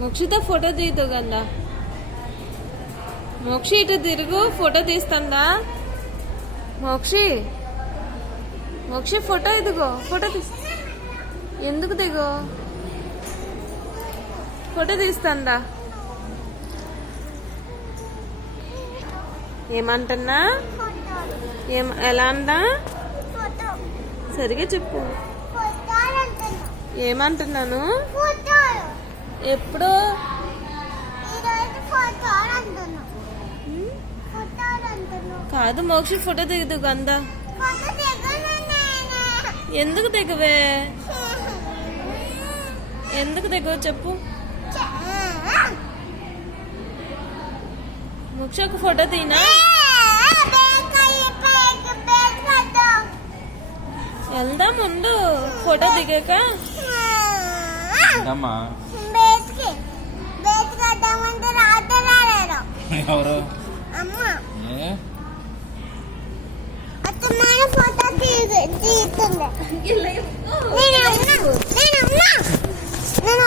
మోక్షితో photo తీయదు గందా. Mokshi ఇటు తిరుగు, photo తీస్తుందా. Mokshi Mokshi photo ఇదిగో, ఫోటో ఎందుకు దిగో, ఫోటో తీస్తుందా. ఏమంటున్నా, ఎలా అందా సరిగా చెప్పు. ఏమంటున్నాను, ఎప్పుడు కాదు. మోక్షి ఫోటో దిగదు గందా. ఎందుకు దిగవే, ఎందుకు దిగవు చెప్పు. మోక్ష ఒక ఫోటో తీనా. వెళ్దా ముందు ఫోటో దిగాక. ఎవరు ఫోటో తీస్తుంది. నేను